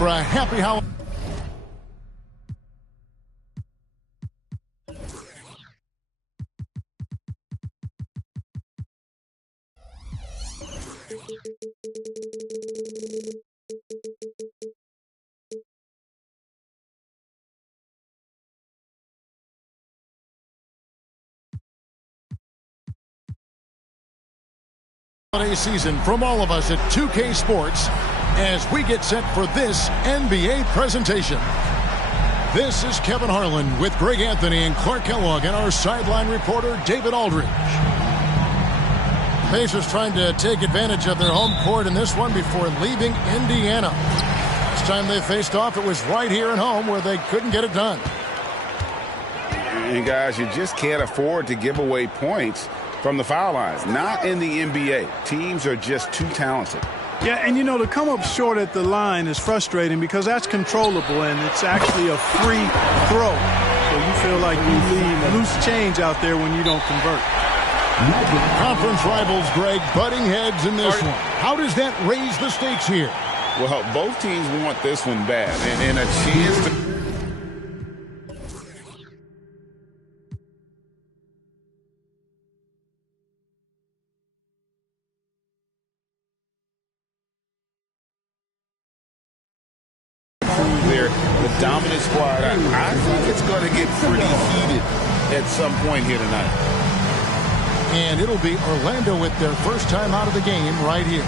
for a happy holiday. Holiday season from all of us at 2K Sports as we get set for this NBA presentation. This is Kevin Harlan with Greg Anthony and Clark Kellogg and our sideline reporter David Aldridge. Pacers trying to take advantage of their home court in this one before leaving Indiana. Last time they faced off, it was right here at home where they couldn't get it done. And guys, you just can't afford to give away points from the foul lines. Not in the NBA. Teams are just too talented. Yeah, and you know, to come up short at the line is frustrating because that's controllable and it's actually a free throw. So you feel like you leave loose change out there when you don't convert. Conference rivals, Greg, butting heads in this one. How does that raise the stakes here? Well, both teams want this one bad and a chance to... the dominant squad. I think it's going to get pretty heated at some point here tonight. And it'll be Orlando with their first time out of the game right here.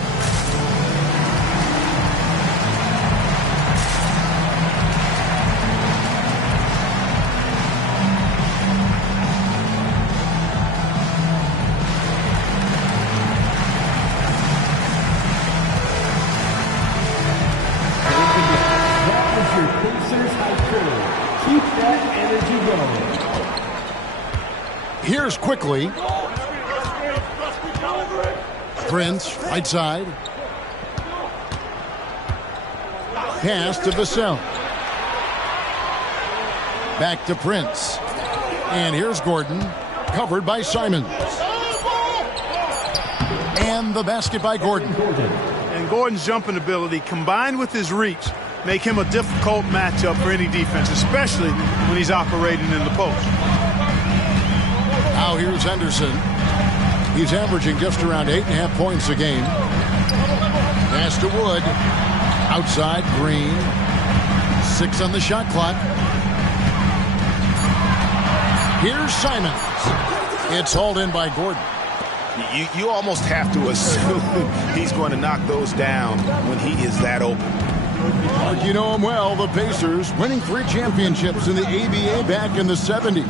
Keep that energy going. Here's quickly. Prince, right side. Pass to Vassell. Back to Prince. And here's Gordon, covered by Simons. And the basket by Gordon. And Gordon's jumping ability combined with his reach make him a difficult matchup for any defense, especially when he's operating in the post. Now here's Henderson. He's averaging just around 8.5 points a game. Pass to Wood. Outside, Green. 6 on the shot clock. Here's Simons. It's hauled in by Gordon. You almost have to assume he's going to knock those down when he is that open. Mark, you know him well. The Pacers winning 3 championships in the ABA back in the 70s.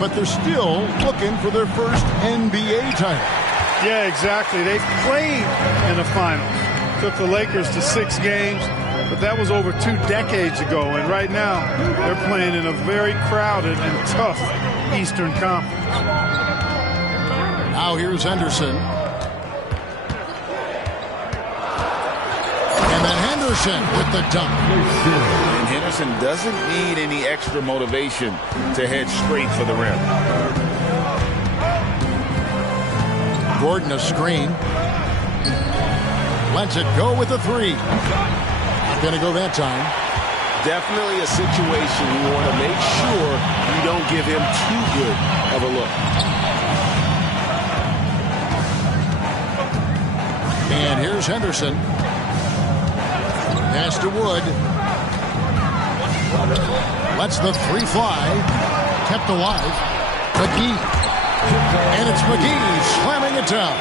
But they're still looking for their first NBA title. Yeah, exactly. They played in the finals. Took the Lakers to 6 games, but that was over 2 decades ago. And right now, they're playing in a very crowded and tough Eastern Conference. Now here's Henderson. And then Henderson with the dunk. And Henderson doesn't need any extra motivation to head straight for the rim. Gordon a screen. Lets it go with the 3. Not going to go that time. Definitely a situation you want to make sure you don't give him too good of a look. And here's Henderson. Pass to Wood. Lets the 3 fly. Kept alive. McGee. And it's McGee slamming it down.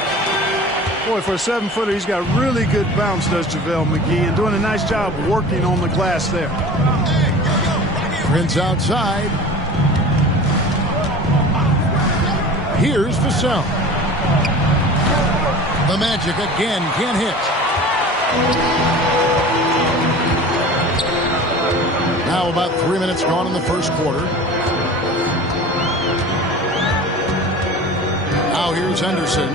Boy, for a 7-footer, he's got really good bounce, does JaVale McGee, and doing a nice job working on the glass there. Prince outside. Here's Vassell. The Magic again can't hit. Now about 3 minutes gone in the first quarter. Now here's Henderson.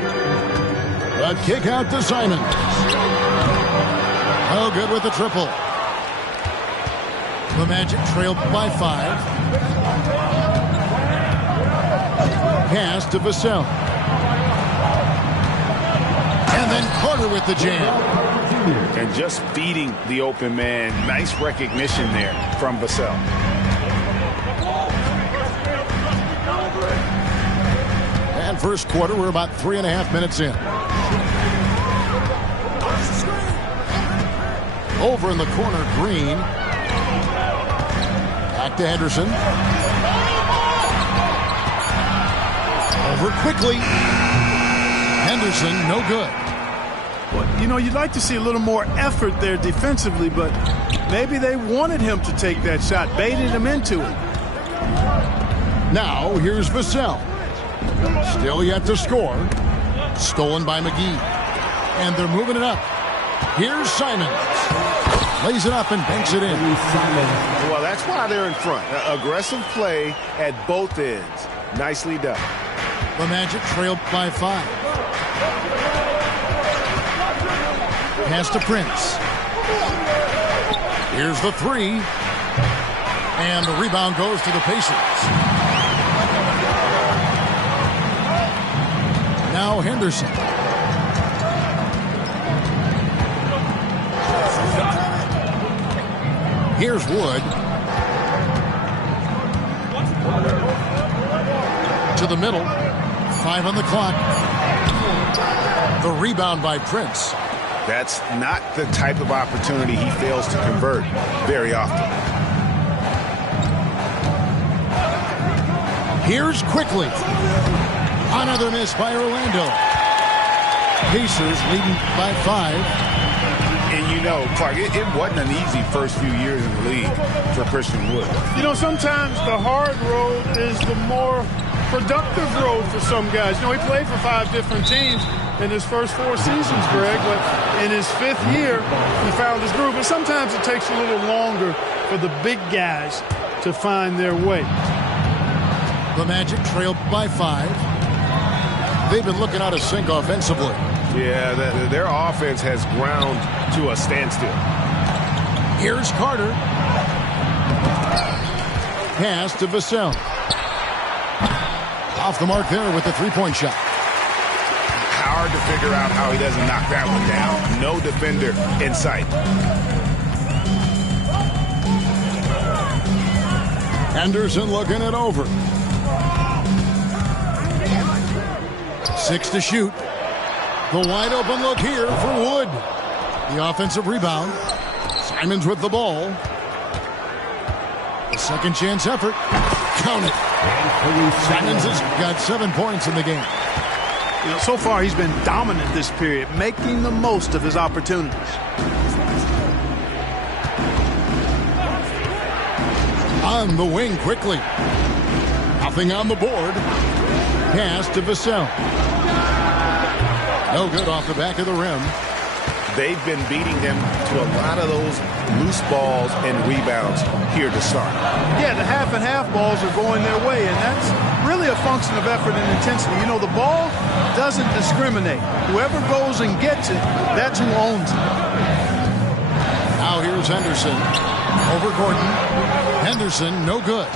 A kick out to Simons. Oh, good with the triple. The Magic trailed by 5. Pass to Vassell. And then Carter with the jam. And just feeding the open man. Nice recognition there from Vassell. And first quarter, we're about 3.5 minutes in. Over in the corner, Green. Back to Henderson. Over quickly. Henderson, no good. You know, you'd like to see a little more effort there defensively, but maybe they wanted him to take that shot, baited him into it. Now, here's Vassell. Still yet to score. Stolen by McGee. And they're moving it up. Here's Simons. Lays it up and banks it in. Well, that's why they're in front. Aggressive play at both ends. Nicely done. The Magic trailed by 5. Pass to Prince. Here's the 3. And the rebound goes to the Pacers. Now Henderson. Here's Wood. To the middle. 5 on the clock. The rebound by Prince. That's not the type of opportunity he fails to convert very often. Here's Quickly. Another miss by Orlando. Pacers leading by 5. And you know, Clark, it wasn't an easy first few years in the league for Christian Wood. You know, sometimes the hard road is the more productive road for some guys. You know, he played for 5 different teams in his first 4 seasons, Greg, but in his 5th year, he found his groove. And sometimes it takes a little longer for the big guys to find their way. The Magic trailed by 5. They've been looking out of sync offensively. Yeah, their offense has ground to a standstill. Here's Carter. Pass to Vassell. Off the mark there with the 3-point shot. Hard to figure out how he doesn't knock that one down. No defender in sight. Henderson looking it over. 6 to shoot. The wide open look here for Wood. The offensive rebound. Simons with the ball. The second chance effort. Count it. Simons has got 7 points in the game. You know, so far he's been dominant this period, making the most of his opportunities. On the wing quickly. Nothing on the board. Pass to Vassell. No good off the back of the rim. They've been beating them to a lot of those loose balls and rebounds here to start. Yeah, the half and half balls are going their way, and that's really a function of effort and intensity. You know, the ball doesn't discriminate. Whoever goes and gets it, that's who owns it. Now here's Henderson. Over Gordon. Henderson, no good.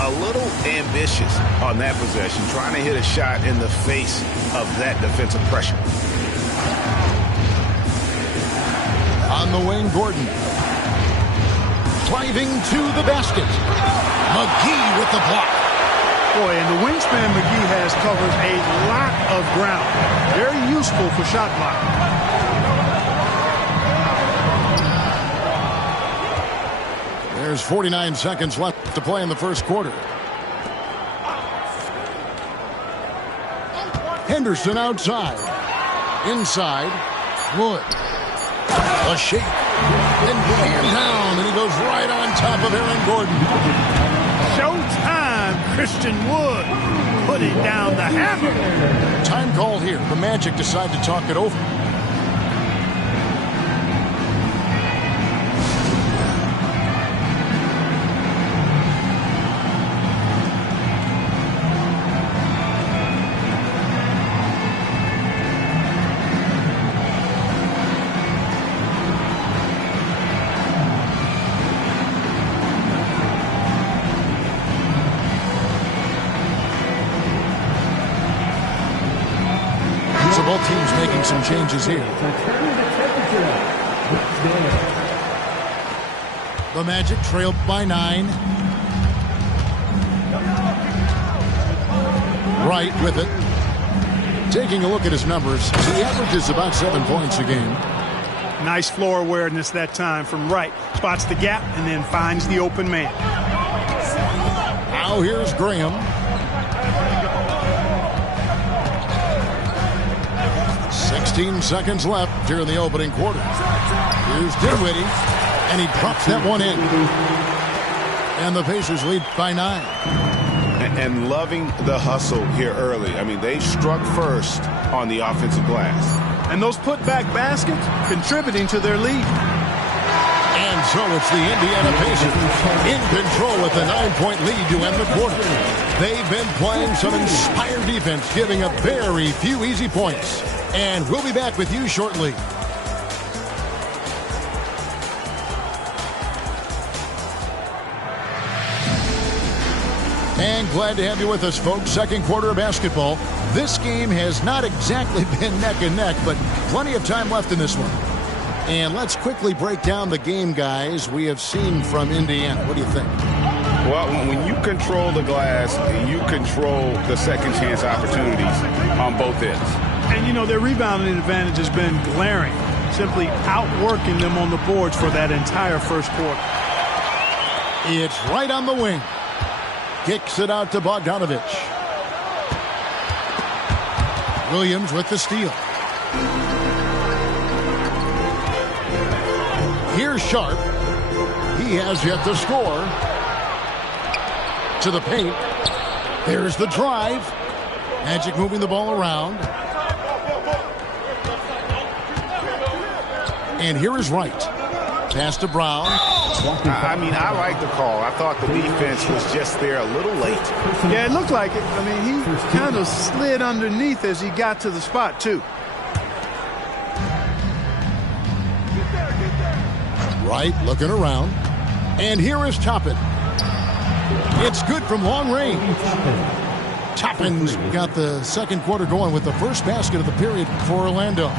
A little ambitious on that possession, trying to hit a shot in the face of that defensive pressure. On the wing, Gordon. Driving to the basket. McGee with the block. Boy, and the wingspan McGee has covered a lot of ground. Very useful for shot blocking. There's 49 seconds left to play in the first quarter. Henderson outside. Inside. Wood. A shake. And hand down. And he goes right on top of Aaron Gordon. Showtime, Christian Wood. Putting down the hammer. Time call here. The Magic decide to talk it over. Both teams making some changes here. The Magic trailed by 9. Wright with it. Taking a look at his numbers, he averages about 7 points a game. Nice floor awareness that time from Wright. Spots the gap and then finds the open man. Now here's Graham. 16 seconds left here in the opening quarter. Here's Dinwiddie, and he drops that one in. And the Pacers lead by 9. And loving the hustle here early. I mean, they struck first on the offensive glass. And those putback baskets contributing to their lead. And so it's the Indiana Pacers in control with a 9-point lead to end the quarter. They've been playing some inspired defense, giving up very few easy points. And we'll be back with you shortly. And glad to have you with us, folks. Second quarter of basketball. This game has not exactly been neck and neck, but plenty of time left in this one. And let's quickly break down the game, guys, we have seen from Indiana. What do you think? Well, when you control the glass, you control the second chance opportunities on both ends. And, you know, their rebounding advantage has been glaring, simply outworking them on the boards for that entire first quarter. It's right on the wing. Kicks it out to Bogdanovich. Williams with the steal. Here's Sharp. He has yet to score. To the paint. There's the drive. Magic moving the ball around. And here is Wright. Pass to Brown. I mean, I like the call. I thought the defense was just there a little late. Yeah, it looked like it. I mean, he kind of slid underneath as he got to the spot, too. Wright looking around. And here is Toppin. It's good from long range. Toppin's got the second quarter going with the first basket of the period for Orlando.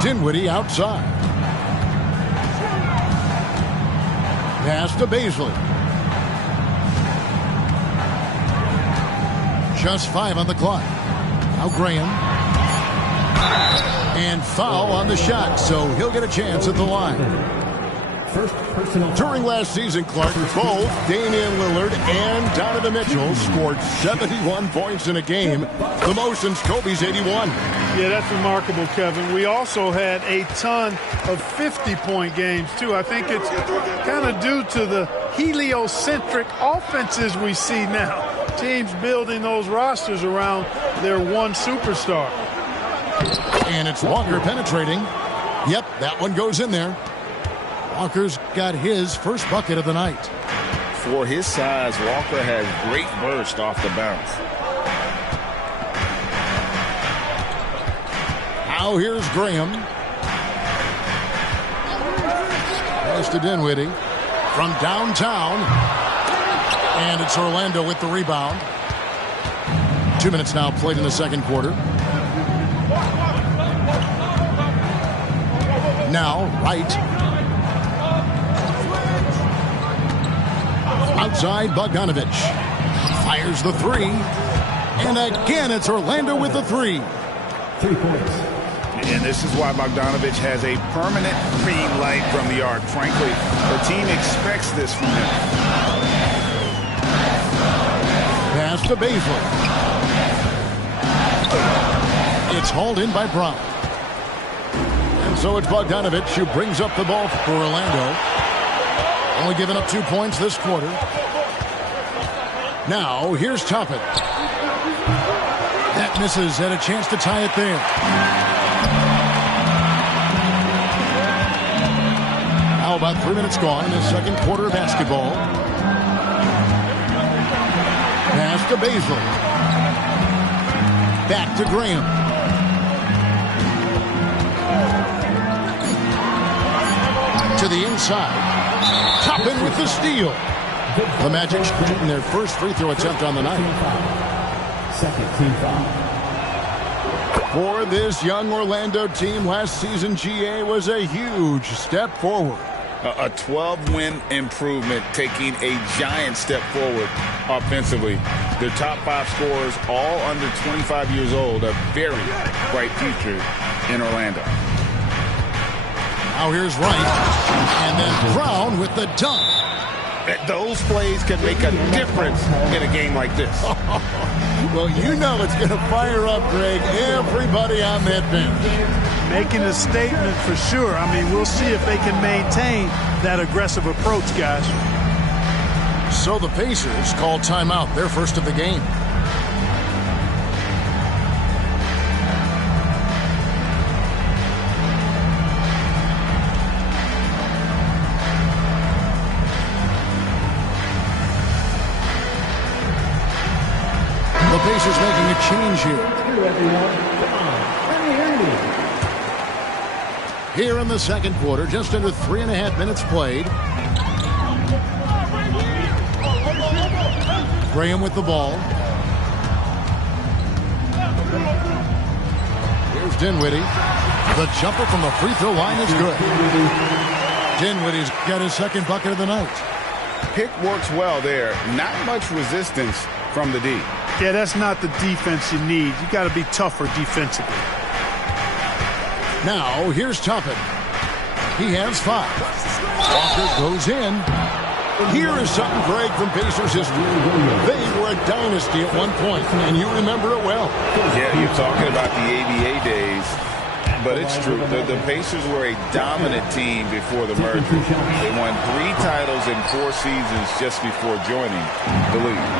Dinwiddie outside. Pass to Baisley. Just 5 on the clock. Now Graham. And foul on the shot, so he'll get a chance at the line. During last season, Clark, both Damian Lillard and Donovan Mitchell scored 71 points in a game, the most since Kobe's 81. Yeah, that's remarkable, Kevin. We also had a ton of 50-point games, too. I think it's kind of due to the heliocentric offenses we see now. Teams building those rosters around their one superstar. And it's Walker penetrating. Yep, that one goes in there. Walker's got his first bucket of the night. For his size, Walker has great burst off the bounce. Now here's Graham. Pass to Dinwiddie from downtown. And it's Orlando with the rebound. 2 minutes now played in the second quarter. Now Wright. Outside, Bogdanovich fires the three. And again, it's Orlando with the 3. 3 points. And this is why Bogdanovich has a permanent green light from the arc. Frankly, the team expects this from him. Pass to Baisley. It's hauled in by Brown. And so it's Bogdanovich who brings up the ball for Orlando. Only giving up 2 points this quarter. Now, here's Toppin. That misses. Had a chance to tie it there. Now about 3 minutes gone in the second quarter of basketball. Pass to Baisley. Back to Graham. To the inside. Toppin with the steal. The Magic shooting their first free throw attempt on the night. Second team foul. For this young Orlando team, last season GA was a huge step forward. A 12-win improvement, taking a giant step forward offensively. Their top 5 scorers, all under 25 years old, a very bright future in Orlando. Now here's Wright, and then Brown with the dunk. Those plays can make a difference in a game like this. Well, you know it's going to fire up, Greg, everybody on that bench. Making a statement for sure. I mean, we'll see if they can maintain that aggressive approach, guys. So the Pacers call timeout, their first of the game. The Pacers making a change here. Here in the second quarter, just under 3.5 minutes played. Graham with the ball. Here's Dinwiddie. The jumper from the free throw line is good. Dinwiddie's got his second bucket of the night. Pick works well there. Not much resistance from the D. Yeah, that's not the defense you need. You got to be tougher defensively. Now, here's Toppin. He has 5. Walker goes in. Here is something, Greg, from Pacers history. They were a dynasty at one point, and you remember it well. Yeah, you're talking about the ABA days, but it's true. The Pacers were a dominant team before the merger. They won 3 titles in 4 seasons just before joining the league.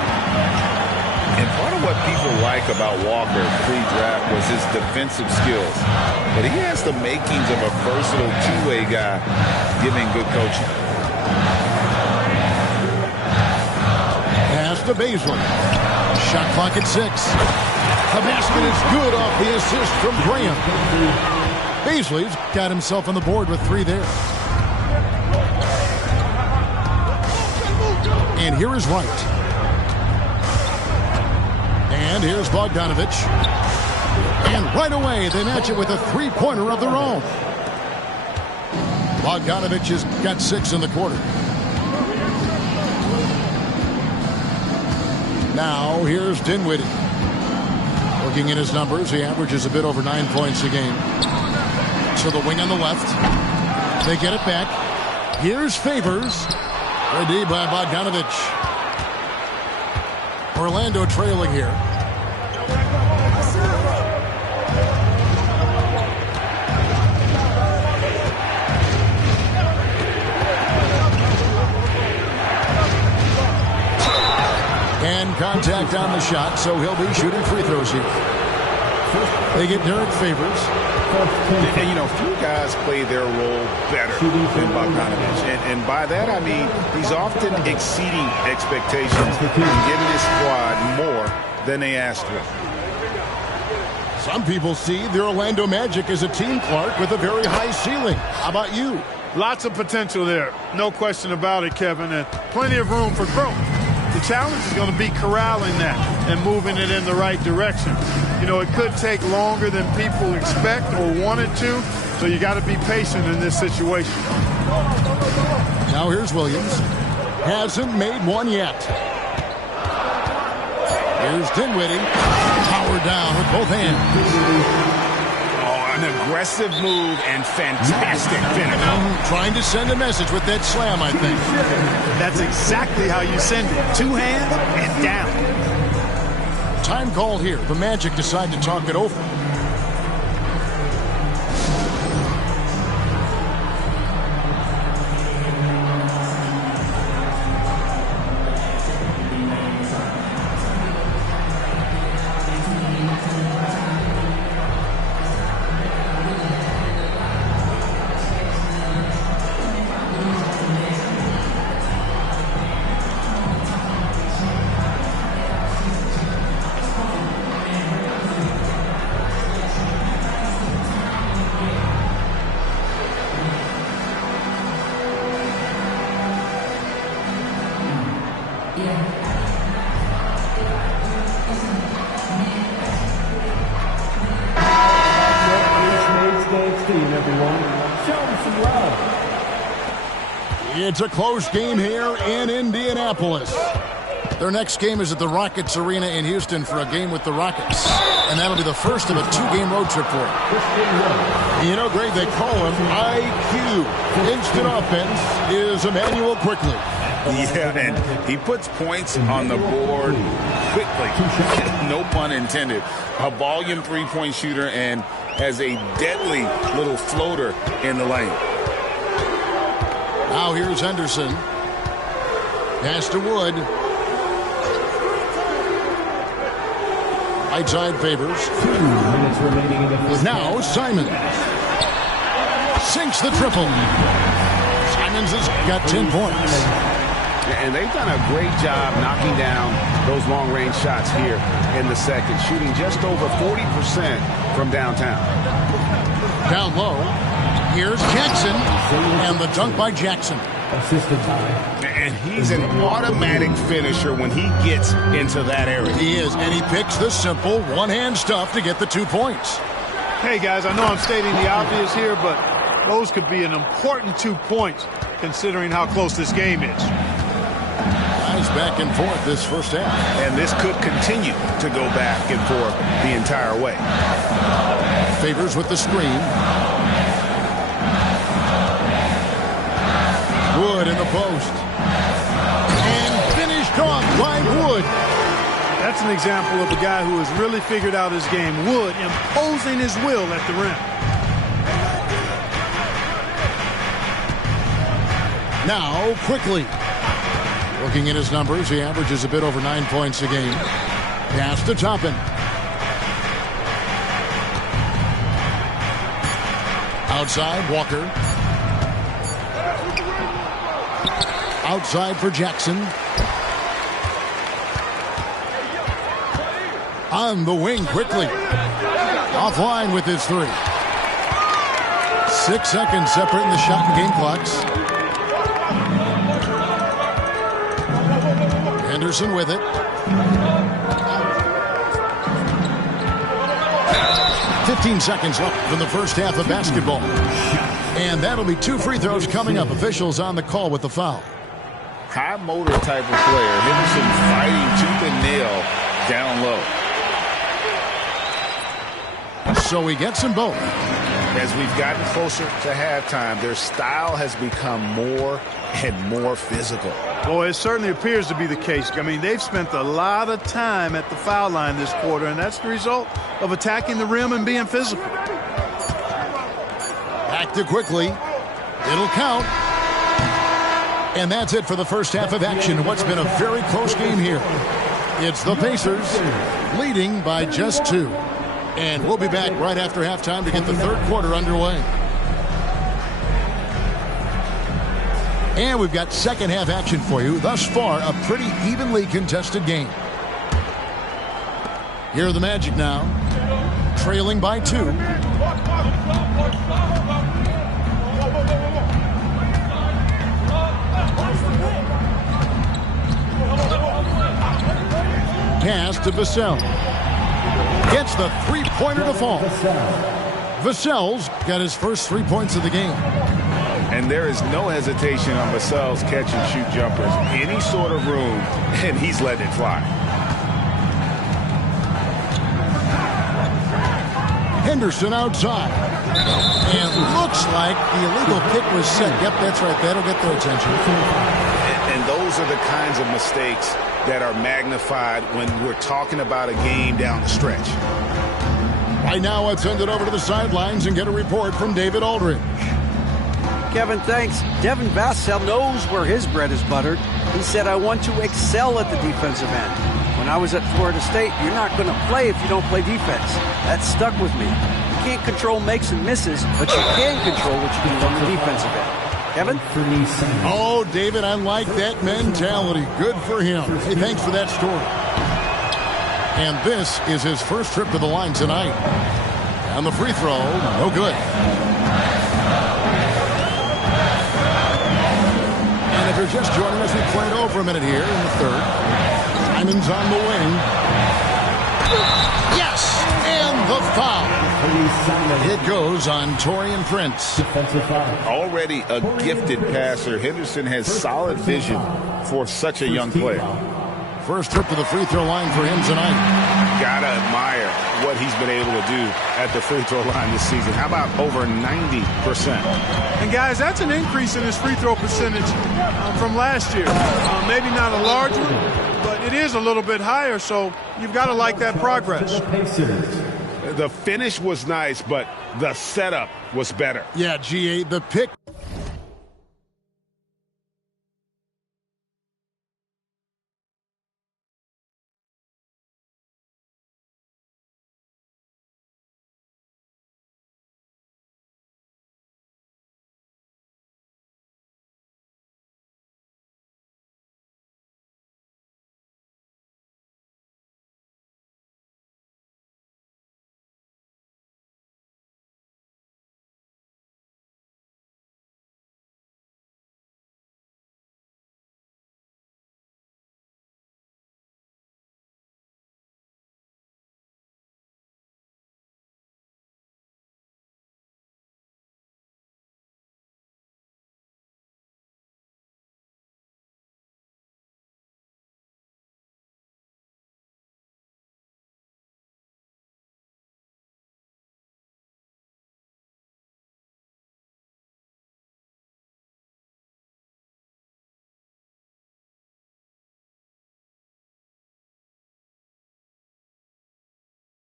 And part of what people like about Walker pre-draft was his defensive skills. But he has the makings of a versatile two-way guy, giving good coaching. Pass to Baisley. Shot clock at 6. The basket is good off the assist from Graham. Baisley's got himself on the board with 3 there. And here is Wright. And here's Bogdanovich. And right away, they match it with a three-pointer of their own. Bogdanovich has got 6 in the quarter. Now, here's Dinwiddie. Looking at his numbers, he averages a bit over 9 points a game. So the wing on the left. They get it back. Here's Favors. Good D by Bogdanovich. Orlando trailing here. And contact on the shot, so he'll be shooting free throws here. They get Derek Favors. And, you know, few guys play their role better than Bogdanovich. And by that, I mean he's often exceeding expectations and giving his squad more than they asked for. Some people see the Orlando Magic as a team, Clark, with a very high ceiling. How about you? Lots of potential there. No question about it, Kevin, and plenty of room for growth. The challenge is going to be corralling that and moving it in the right direction. You know, it could take longer than people expect or wanted to, so you got to be patient in this situation. Now here's Williams. Hasn't made one yet. Here's Dinwiddie. Power down with both hands. An aggressive move and fantastic finish. Trying to send a message with that slam, I think. That's exactly how you send it. 2 hands and down. Time called here. The Magic decide to talk it over. Houston, everyone. Show them some love. It's a close game here in Indianapolis. Their next game is at the Rockets Arena in Houston for a game with the Rockets. And that'll be the first of a 2-game road trip for them. You know, Greg, they call him IQ. Instant offense is Emmanuel quickly. Yeah, and he puts points on the board quickly. No pun intended. A volume three-point shooter and has a deadly little floater in the lane. Now here's Henderson. Pass to Wood. Right side favors. 2 minutes remaining in the first. Now Simons. Sinks the triple. Simons has got 10 points. And they've done a great job knocking down those long-range shots here in the second, shooting just over 40% from downtown. Down low. Here's Jackson. And the dunk by Jackson. Assisted by. And he's an automatic finisher when he gets into that area. He is, and he picks the simple one-hand stuff to get the 2 points. Hey, guys, I know I'm stating the obvious here, but those could be an important 2 points considering how close this game is. Guys back and forth this first half. And this could continue to go back and forth the entire way. Favors with the screen. Wood in the post. And finished off by Wood. That's an example of a guy who has really figured out his game. Wood imposing his will at the rim. Now, quickly. Looking at his numbers, he averages a bit over 9 points a game. Pass to Toppin. Outside, Walker. Outside for Jackson. On the wing quickly. Offline with his 3. 6 seconds separating the shot and game clocks. Henderson with it. 15 seconds left from the first half of basketball. And that'll be 2 free throws coming up. Officials on the call with the foul. High motor type of player. Henderson fighting tooth and nail down low. So he gets them both. As we've gotten closer to halftime, their style has become more and more physical. Well, it certainly appears to be the case. I mean, they've spent a lot of time at the foul line this quarter, and that's the result of attacking the rim and being physical. Back to quickly. It'll count. And that's it for the first half of action. What's been a very close game here. It's the Pacers leading by just 2. And we'll be back right after halftime to get the third quarter underway. And we've got second half action for you. Thus far, a pretty evenly contested game. Here are the Magic now, trailing by 2. Pass to Vassell. Gets the three-pointer to fall. Vassell's got his first 3 points of the game. And there is no hesitation on Vassell's catch-and-shoot jumpers. Any sort of room, and he's letting it fly. Henderson outside. And looks like the illegal pick was set. Yep, that's right. That'll get their attention. And those are the kinds of mistakes that are magnified when we're talking about a game down the stretch. Right now, let's send it over to the sidelines and get a report from David Aldridge. Kevin, thanks. Devin Vassell knows where his bread is buttered. He said, I want to excel at the defensive end. When I was at Florida State, you're not going to play if you don't play defense. That stuck with me. You can't control makes and misses, but you can control what you do on the defensive end. Kevin? Oh, David, I like that mentality. Good for him. Hey, thanks for that story. And this is his first trip to the line tonight. And the free throw, no good. And if you're just joining us, we played over a minute here in the third. Simon's on the wing. Yes! And the foul. It goes on Taurean Prince. Defensive foul. Already a gifted passer, Henderson has solid vision for such a young player. First trip to the free throw line for him tonight. Gotta admire what he's been able to do at the free throw line this season. How about over 90%? And guys, that's an increase in his free throw percentage from last year. Maybe not a large one, but it is a little bit higher, so you've got to like that progress. The finish was nice, but the setup was better. Yeah, GA, the pick.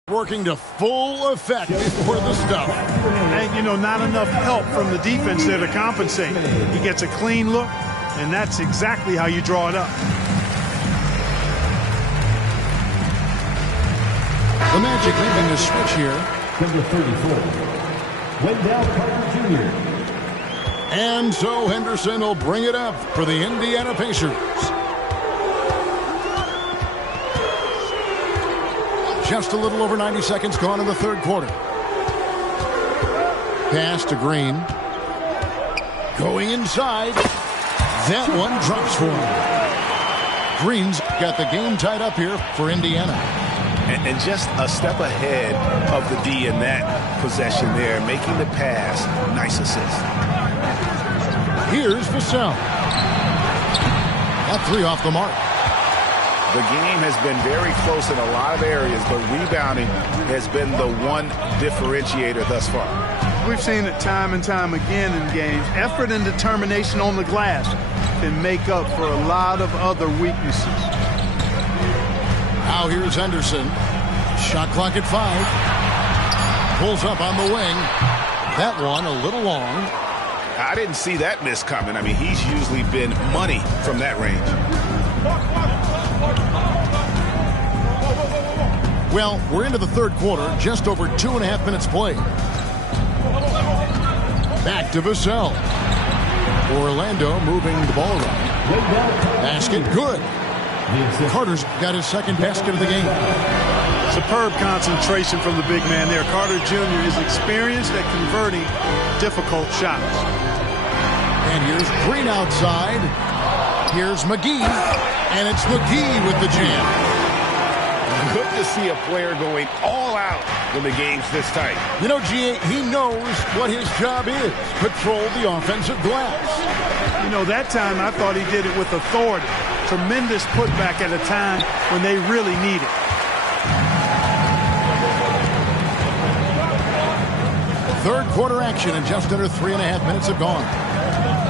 Working to full effect for the stuff. And, you know, not enough help from the defense there to compensate. He gets a clean look, and that's exactly how you draw it up. The Magic making a switch here. Number 34, Wendell Carter Jr. And so Henderson will bring it up for the Indiana Pacers. Just a little over 90 seconds gone in the third quarter. Pass to Green. Going inside. That one drops for him. Green's got the game tied up here for Indiana. And just a step ahead of the D in that possession there, making the pass. Nice assist. Here's Vassell. That three off the mark. The game has been very close in a lot of areas, but rebounding has been the one differentiator thus far. We've seen it time and time again in games. Effort and determination on the glass can make up for a lot of other weaknesses. Now here's Henderson. Shot clock at 5. Pulls up on the wing. That one a little long. I didn't see that miss coming. I mean, he's usually been money from that range. Well, we're into the third quarter, just over 2.5 minutes played. Back to Vassell. Orlando moving the ball around. Basket good. Carter's got his second basket of the game. Superb concentration from the big man there. Carter Jr. is experienced at converting difficult shots. And here's Green outside. Here's McGee. And it's McGee with the jam. Good to see a player going all out when the game's this tight. You know, G.A., he knows what his job is. Patrol the offensive glass. You know, that time I thought he did it with authority. Tremendous putback at a time when they really need it. Third quarter action and just under 3.5 minutes have gone.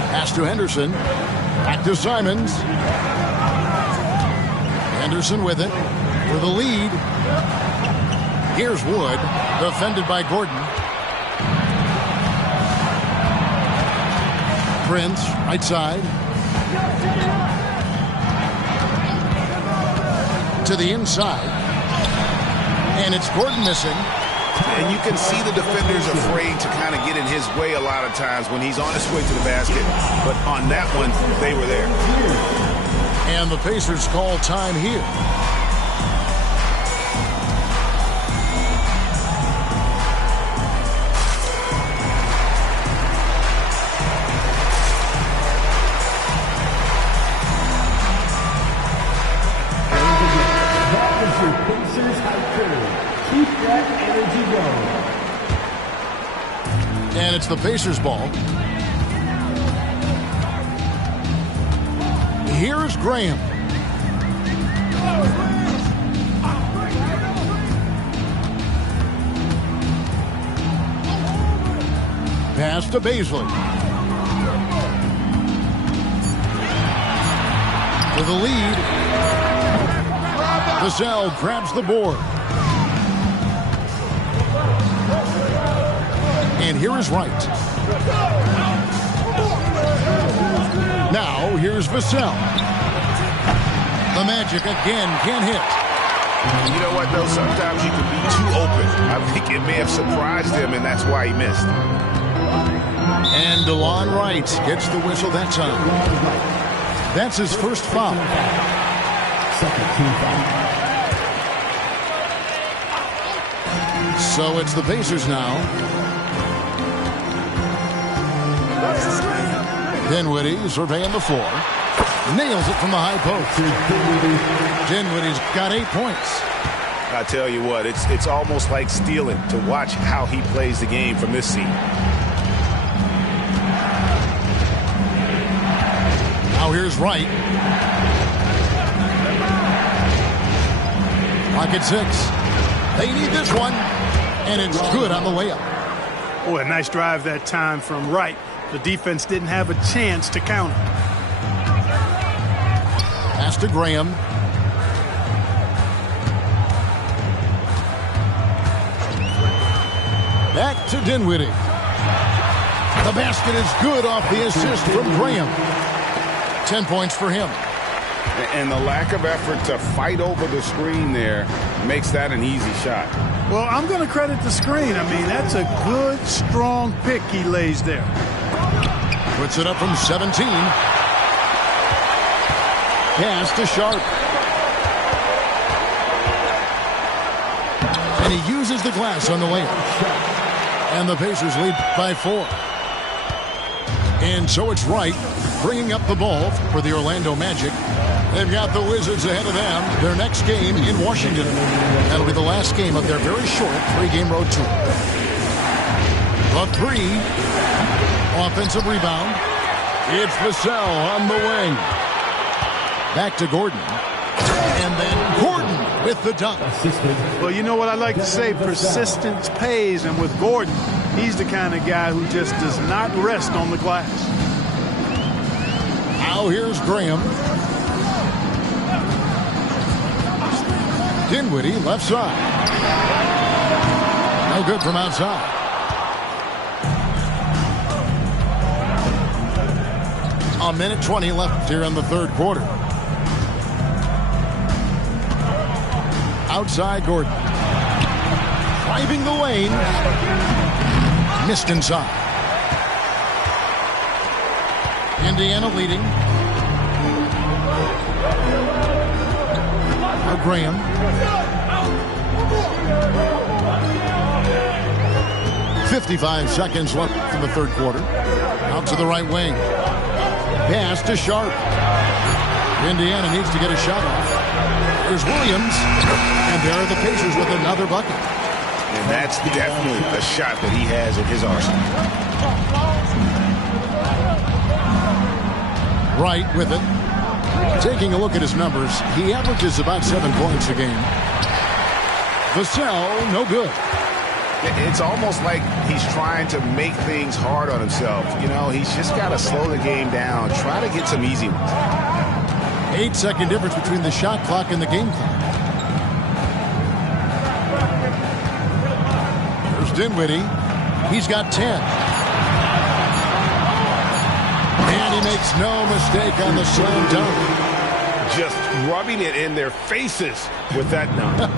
Pass to Henderson. Back to Simons. Henderson with it for the lead. Here's Wood, defended by Gordon. Prince, right side. To the inside. And it's Gordon missing. And you can see the defenders afraid to kind of get in his way a lot of times when he's on his way to the basket. But on that one, they were there. And the Pacers call time here. That is your Pacers high curve. Keep that energy it's the Pacers' ball. Here's Graham. Pass to Baisley. For the lead. Vassell grabs the board. And here is Wright. Now here's Vassell. The Magic again can't hit. You know what, though? Sometimes you can be too open. I think it may have surprised him, and that's why he missed. And DeLon Wright gets the whistle that time. That's his first foul. So it's the Pacers now. Dinwiddie surveying the floor. Nails it from the high post. Dinwiddie's got 8 points. I tell you what, it's almost like stealing to watch how he plays the game from this seat. Now here's Wright. Clock at 6. They need this one, and it's good on the layup. Boy, a nice drive that time from Wright. The defense didn't have a chance to counter. Pass to Graham. Back to Dinwiddie. The basket is good off the assist from Graham. 10 points for him. And the lack of effort to fight over the screen there makes that an easy shot. Well, I'm going to credit the screen. I mean, that's a good, strong pick he lays there. Puts it up from 17. Pass to Sharp. And he uses the glass on the layup. And the Pacers lead by 4. And so it's Wright bringing up the ball for the Orlando Magic. They've got the Wizards ahead of them. Their next game in Washington. That'll be the last game of their very short 3-game road tour. A 3. Offensive rebound. It's Vassell on the wing. Back to Gordon. And then Gordon with the dunk. Well, you know what I like to say? Persistence pays. And with Gordon, he's the kind of guy who just does not rest on the glass. Now here's Graham. Dinwiddie left side. No good from outside. A minute 20 left here in the third quarter. Outside Gordon. Driving the lane. Missed inside. Indiana leading. Now Graham. .55 seconds left in the third quarter. Out to the right wing. Pass to Sharp. Indiana needs to get a shot off. There's Williams. And there are the Pacers with another bucket. And that's definitely a shot that he has in his arsenal. Wright with it. Taking a look at his numbers, he averages about 7 points a game. Vassell, no good. It's almost like he's trying to make things hard on himself. You know, he's just got to slow the game down, try to get some easy ones. 8-second difference between the shot clock and the game clock. There's Dinwiddie. He's got 10. And he makes no mistake on the slam dunk. Just rubbing it in their faces with that dunk.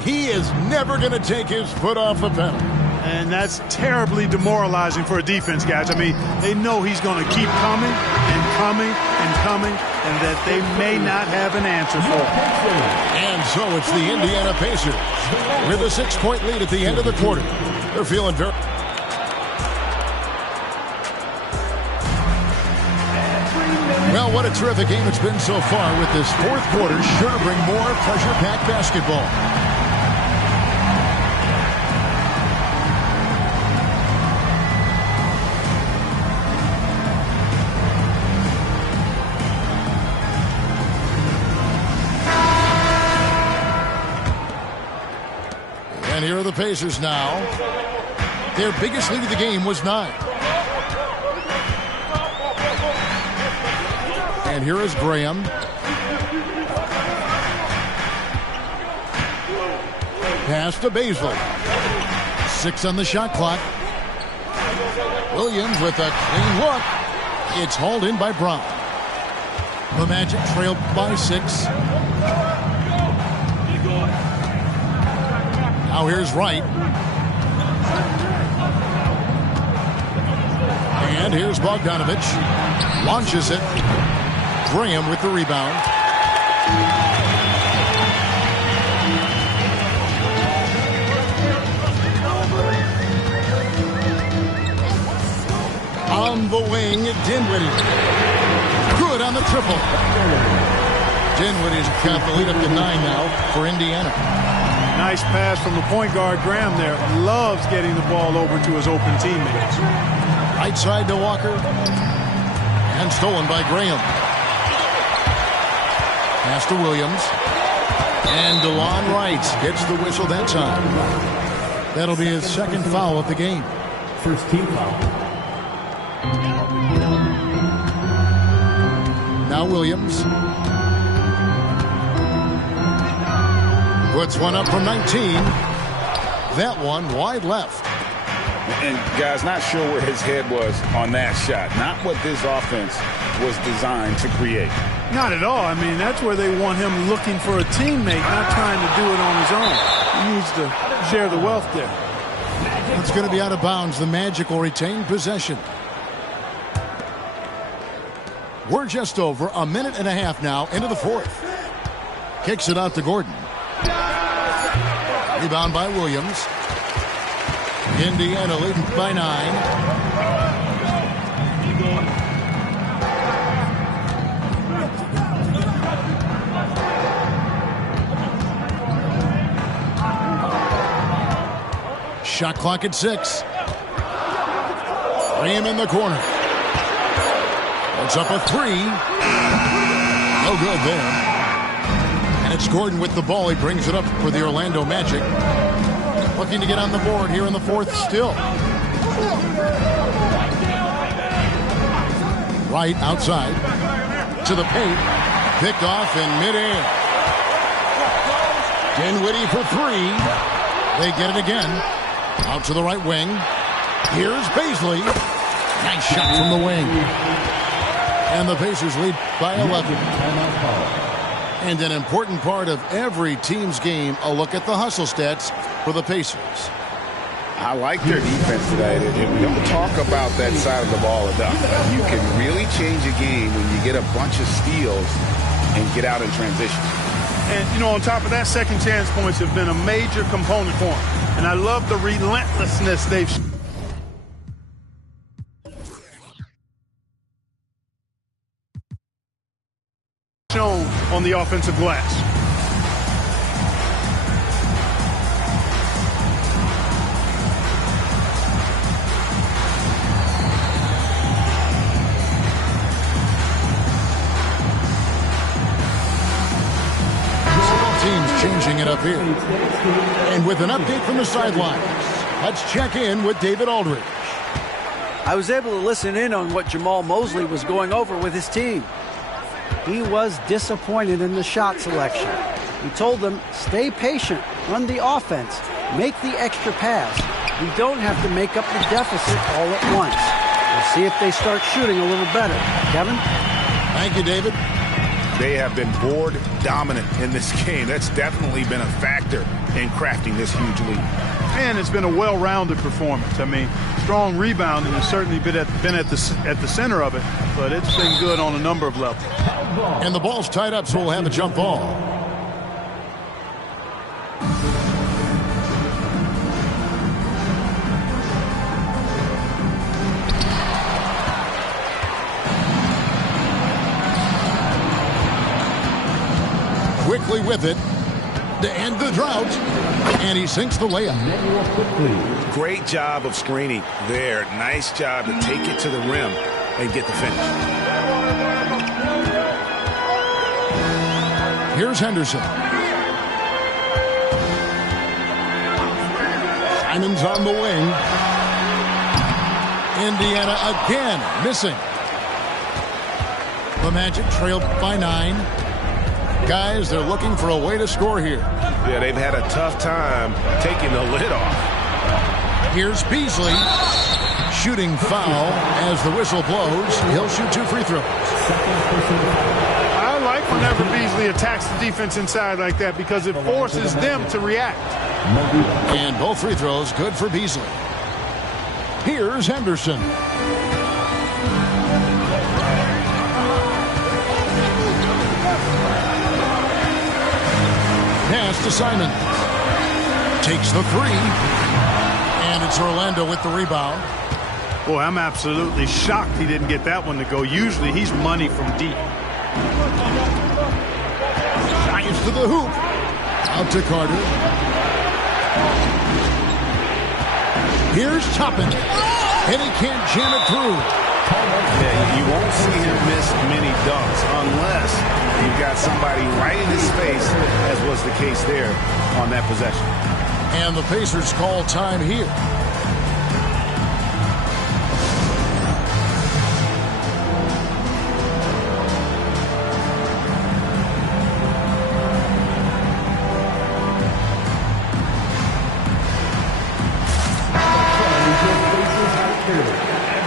He is never going to take his foot off the pedal. And that's terribly demoralizing for a defense, guys. I mean, they know he's going to keep coming and coming and coming, and that they may not have an answer for it. And so it's the Indiana Pacers with a 6-point lead at the end of the quarter. They're feeling very... Well, what a terrific game it's been so far, with this fourth quarter sure to bring more pressure-packed basketball. Pacers now. Their biggest lead of the game was 9. And here is Graham. Pass to Baisley. 6 on the shot clock. Williams with a clean look. It's hauled in by Brown. The Magic trailed by 6. Now here's Wright. And here's Bogdanovich. Launches it. Graham with the rebound. On the wing, Dinwiddie. Good on the triple. Dinwiddie's got the lead up to 9 now for Indiana. Nice pass from the point guard, Graham, there. Loves getting the ball over to his open teammates. Right side to Walker. And stolen by Graham. Pass to Williams. And DeLon Wright gets the whistle that time. That'll be his second foul of the game. First team foul. Now Williams. Puts one up from 19. That one wide left. And guys, not sure where his head was on that shot. Not what this offense was designed to create. Not at all. I mean, that's where they want him looking for a teammate, not trying to do it on his own. He needs to share the wealth there. It's going to be out of bounds. The Magic will retain possession. We're just over a minute and a half now into the fourth. Kicks it out to Gordon. Rebound by Williams. Indiana leading by 9. Shot clock at 6. Graham in the corner. It's up a 3. No good there. And it's Gordon with the ball. He brings it up for the Orlando Magic. Looking to get on the board here in the fourth still. Right outside. To the paint. Picked off in midair. Dinwiddie for 3. They get it again. Out to the right wing. Here's Baisley. Nice shot from the wing. And the Pacers lead by 11. And an important part of every team's game, a look at the hustle stats for the Pacers. I like their defense today. We don't talk about that side of the ball enough. You can really change a game when you get a bunch of steals and get out in transition. And, you know, on top of that, second chance points have been a major component for them. And I love the relentlessness they've shown on the offensive glass. Teams changing it up here. And with an update from the sidelines, let's check in with David Aldridge. I was able to listen in on what Jamal Mosley was going over with his team. He was disappointed in the shot selection. He told them, stay patient, run the offense, make the extra pass. We don't have to make up the deficit all at once. We'll see if they start shooting a little better. Kevin? Thank you, David. They have been board dominant in this game. That's definitely been a factor in crafting this huge lead. And it's been a well-rounded performance. I mean, strong rebounding has certainly been at the center of it, but it's been good on a number of levels. And the ball's tied up, so we'll have a jump ball. Quickly with it to end the drought, and he sinks the layup. Great job of screening there. Nice job to take it to the rim and get the finish. Here's Henderson. Simon's on the wing. Indiana again missing. The Magic trailed by 9. Guys, they're looking for a way to score here. Yeah, they've had a tough time taking the lid off. Here's Beasley. Shooting foul as the whistle blows. He'll shoot 2 free throws. I like whenever Beasley attacks the defense inside like that because it forces them to react. And both free throws good for Beasley. Here's Henderson. Pass to Simon. Takes the 3. And it's Orlando with the rebound. Boy, I'm absolutely shocked he didn't get that one to go. Usually he's money from deep. Drives to the hoop. Out to Carter. Here's Toppin. And he can't jam it through. Yeah, you won't see him miss many dunks unless you've got somebody right in his face, as was the case there on that possession. And the Pacers call time here.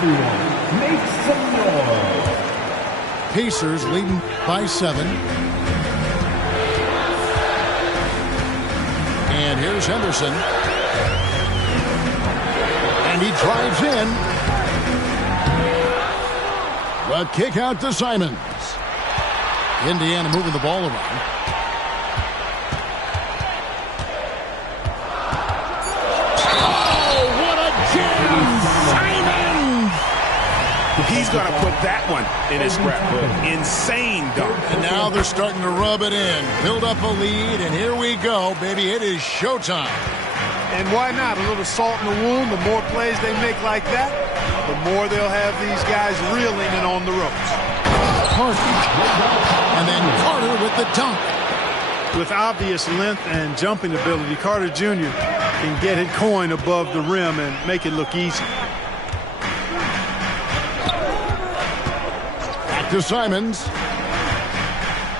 Everyone, make some noise. Pacers leading by 7. And here's Henderson. And he drives in. The kick out to Simons. Indiana moving the ball around. Oh, what a jam! Simons! He's going to put that one in his scrapbook. Insane dunk. And now they're starting to rub it in. Build up a lead, and here we go, baby. It is showtime. And why not? A little salt in the wound. The more plays they make like that, the more they'll have these guys reeling and on the ropes. Carter. And then Carter with the dunk. With obvious length and jumping ability, Carter Jr. can get it going above the rim and make it look easy. Back to Simons.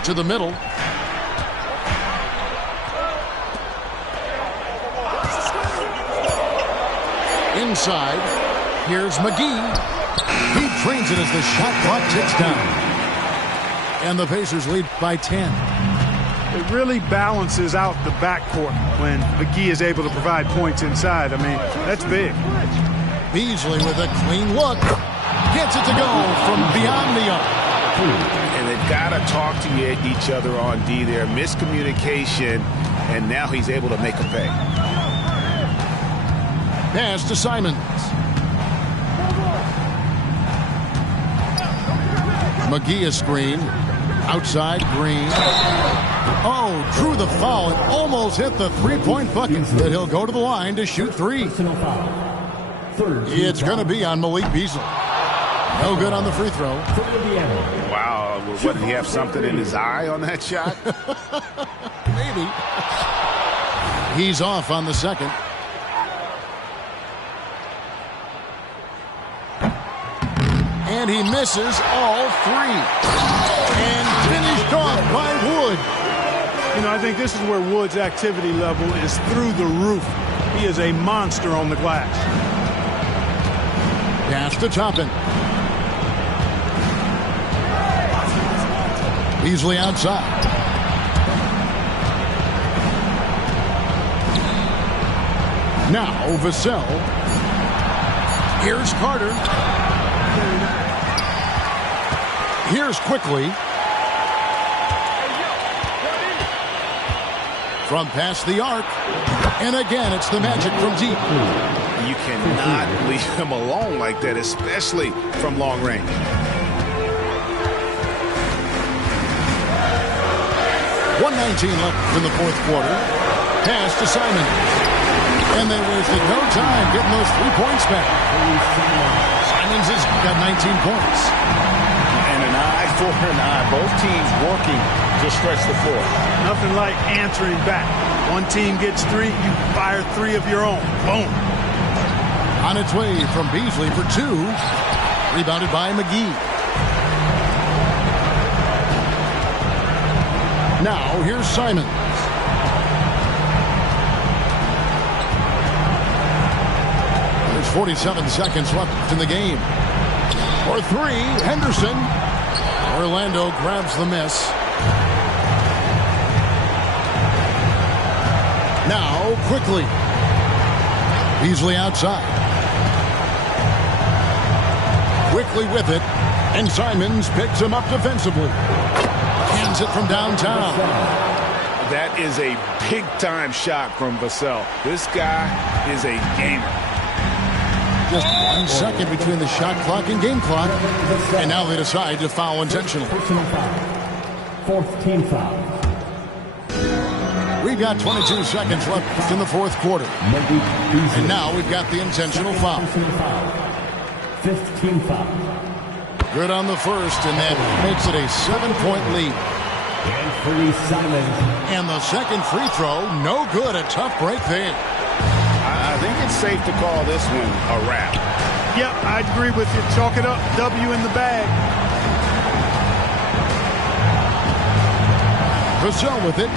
To the middle. Inside, here's McGee. He trains it as the shot clock ticks down. And the Pacers lead by 10. It really balances out the backcourt when McGee is able to provide points inside. I mean, that's big. Beasley with a clean look. Gets it to go from beyond the arc. And they've got to talk to each other on D there. Miscommunication, and now he's able to make a pay. Pass to Simons. McGee a screen. Outside, Green. Oh, drew the foul and almost hit the three-point bucket. But he'll go to the line to shoot 3. It's going to be on Malik Beasley. No good on the free throw. Wow, what, did he have something in his eye on that shot? Maybe. He's off on the second. And he misses all 3. And finished off by Wood. You know, I think this is where Wood's activity level is through the roof. He is a monster on the glass. Pass to Toppin. Beasley outside. Now Vassell. Here's Carter. Here's Quickly. From past the arc. And again, it's the Magic from deep. You cannot leave him alone like that, especially from long range. .119 left in the fourth quarter. Pass to Simon. And they wasted no time getting those 3 points back. Simons has got 19 points. And an eye for an eye. Both teams working to stretch the floor. Nothing like answering back. One team gets 3, you fire 3 of your own. Boom. On its way from Beasley for 2. Rebounded by McGee. Now here's Simons. There's 47 seconds left in the game. For 3, Henderson. Orlando grabs the miss. Now quickly. Beasley outside. Quickly with it. And Simons picks him up defensively. Hands it from downtown. That is a big-time shot from Vassell. This guy is a gamer. Just 1 second between the shot clock and game clock. And now they decide to foul intentionally. Personal foul. 4th team foul. We've got 22 seconds left in the 4th quarter. And now we've got the intentional foul. 5th team foul. Good on the first, and that makes it a 7-point lead. Anthony Simons. And the second free throw, no good. A tough break there. I think it's safe to call this one a wrap. Yep, I agree with you. Chalk it up. W in the bag. Vassell with it.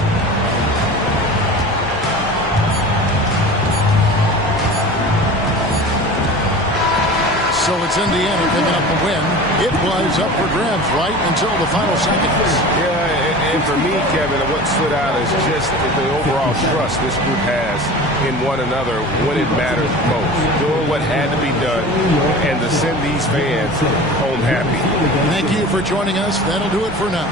So it's Indiana picking up the win. It was up for grabs right until the final seconds. Yeah, and for me, Kevin, what stood out is just the overall trust this group has in one another when it matters most. Doing what had to be done and to send these fans home happy. Thank you for joining us. That'll do it for now.